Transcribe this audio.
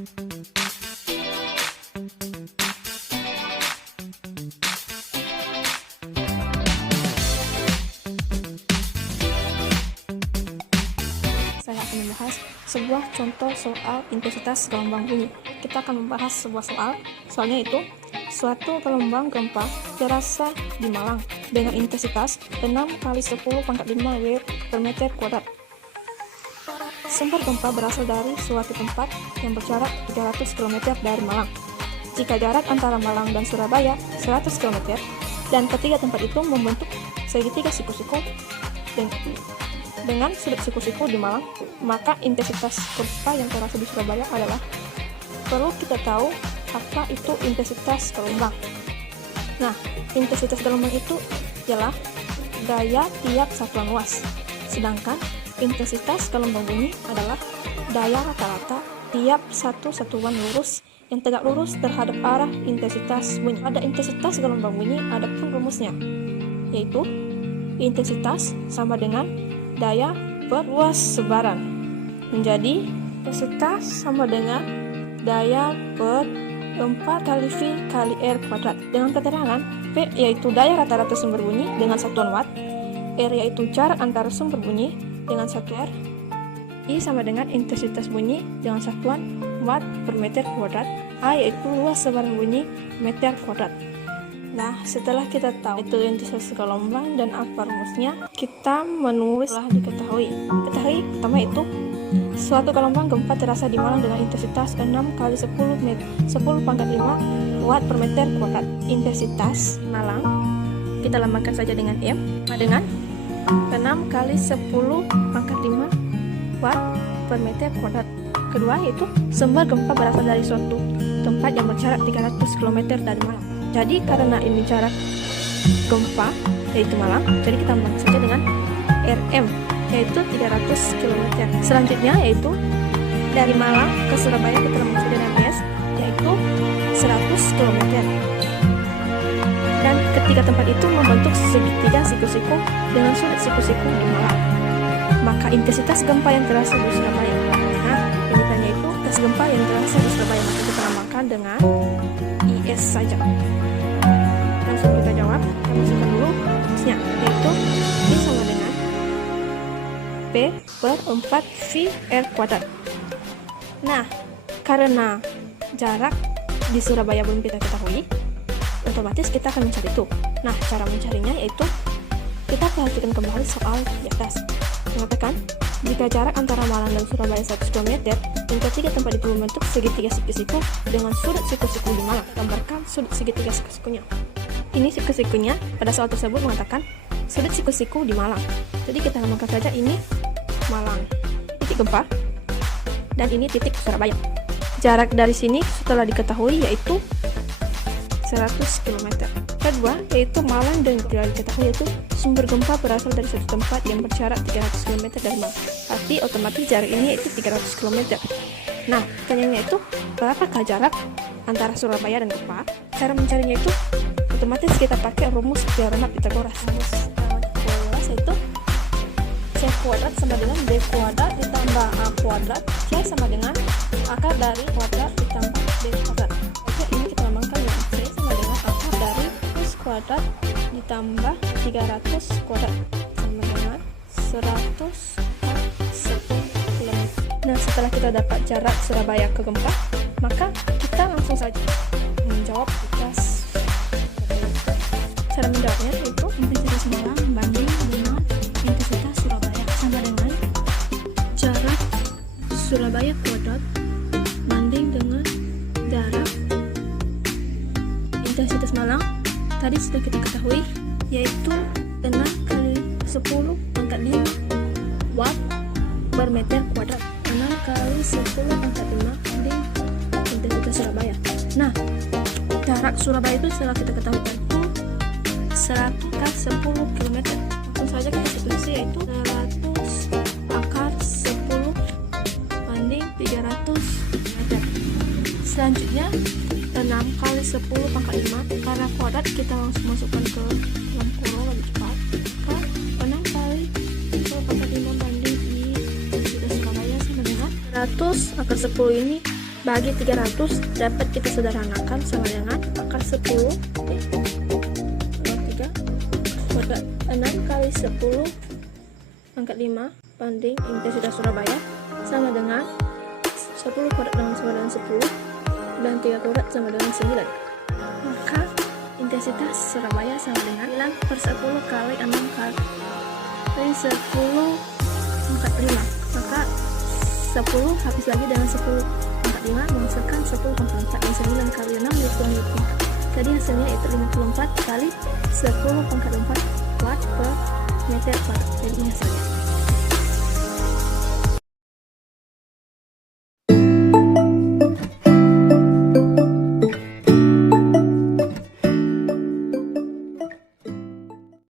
Saya akan membahas sebuah contoh soal intensitas gelombang bunyi. Kita akan membahas sebuah soalnya itu suatu gelombang gempa terasa di Malang dengan intensitas 6 kali 10 pangkat 5 W per meter kuadrat. Sumber gempa berasal dari suatu tempat yang berjarak 300 km dari Malang. Jika jarak antara Malang dan Surabaya 100 km dan ketiga tempat itu membentuk segitiga siku-siku dengan sudut siku-siku di Malang, maka intensitas gempa yang terasa di Surabaya adalah. Perlu kita tahu apa itu intensitas gelombang. Nah, intensitas gelombang itu ialah daya tiap satuan luas. Sedangkan intensitas gelombang bunyi adalah daya rata-rata tiap satu satuan lurus yang tegak lurus terhadap arah intensitas bunyi. Pada intensitas gelombang bunyi ada pun rumusnya, yaitu intensitas sama dengan daya per luas sebaran, menjadi intensitas sama dengan daya per 4 kali V kali R kuadrat. Dengan keterangan P yaitu daya rata-rata sumber bunyi dengan satuan watt, R yaitu jarak antara sumber bunyi dengan satuan R, I sama dengan intensitas bunyi dengan satuan watt per meter kuadrat, A yaitu luas sebaran bunyi meter kuadrat. Nah, setelah kita tahu itu intensitas gelombang dan apa rumusnya, kita menulis telah diketahui. Pertama itu suatu gelombang gempa terasa di Malang dengan intensitas 6 kali 10 pangkat 5 watt per meter kuadrat. Intensitas Malang kita lambangkan saja dengan M, sama dengan 6 kali 10 pangkat 5 watt per meter kuadrat. Kedua yaitu sumber gempa berasal dari suatu tempat yang berjarak 300 km dari Malang. Jadi karena ini jarak gempa yaitu Malang, jadi kita lambangkan saja dengan RM yaitu 300 km. Selanjutnya yaitu dari Malang ke Surabaya kita lambangkan saja dengan S yaitu 100 km. Dan ketiga tempat itu membentuk segitiga siku-siku dengan sudut siku-siku di Malang. Maka intensitas gempa yang terasa di Surabaya. Nah, ini itu intensitas gempa yang terasa di Surabaya, maka kita lambangkan dengan IS saja. Langsung kita jawab, kita masukkan dulu rumusnya, yaitu I sama dengan P per 4 V R kuadrat. Nah, karena jarak di Surabaya belum kita ketahui, otomatis kita akan mencari itu. Nah, cara mencarinya yaitu kita perhatikan kembali soal di atas. Mengatakan, jika jarak antara Malang dan Surabaya 100 km, dan ketiga tempat itu membentuk segitiga siku-siku dengan sudut siku-siku di Malang. Gambarkan sudut segitiga siku-sikunya. Ini siku-sikunya pada soal tersebut mengatakan sudut siku-siku di Malang. Jadi kita lambangkan saja ini Malang, titik gempa, dan ini titik Surabaya. Jarak dari sini setelah diketahui yaitu 100 km. Kedua yaitu Malang dan tidak diketahui yaitu sumber gempa berasal dari suatu tempat yang berjarak 300 km dari Malang. Arti otomatis jarak ini yaitu 300 km. Nah, pertanyaannya itu berapakah jarak antara Surabaya dan gempa? Cara mencarinya itu otomatis kita pakai rumus teorema Pythagoras. Rumus Pythagoras yaitu C kuadrat sama dengan B kuadrat ditambah A kuadrat, C sama dengan akar dari kuadrat ditambah B kuadrat. Oke, ini kita lambangkan dengan C sama dengan akar dari plus kuadrat ditambah 300 kuadrat sama dengan 100 per 10 km. Nah, setelah kita dapat jarak Surabaya ke gempa, maka kita langsung saja menjawab tugas. Cara menjawabnya yaitu intensitas Malang banding dengan intensitas Surabaya sama dengan jarak Surabaya kuadrat banding dengan jarak intensitas Malang tadi sudah kita ketahui yaitu 6 kali 10 pangkat 5 watt per meter kuadrat. 6 kali 10 pangkat 5 banding intensitas Surabaya. Nah, jarak Surabaya itu setelah kita ketahui itu 100 akar 10 km. Langsung saja kita substitusi yaitu 100 akar 10 banding 300 meter. Selanjutnya 6 kali 10 pangkat 5 karena kuadrat kita langsung masukkan ke dalam kurung lebih cepat. Maka 6 kali 10 pangkat 5 banding di intensitas Surabaya sama dengan 100 akar 10 ini bagi 300 dapat kita sederhanakan sama dengan akar 10 3 kuadrat 6 kali 10 pangkat 5 banding intensitas Surabaya sama dengan 10 kuadrat sama dengan 10 dan 3 kuadrat sama dengan 9. Maka intensitas Surabaya sama dengan 9/10 kali 6 kali 10 pangkat 5. Maka 10 habis lagi dengan 10 pangkat 5 menghasilkan 10 pangkat 4 dan 9 kali 6 yaitu 54. Jadi hasilnya itu 54 kali 10 pangkat 4 watt per meter kuadrat. Jadi ini hasilnya.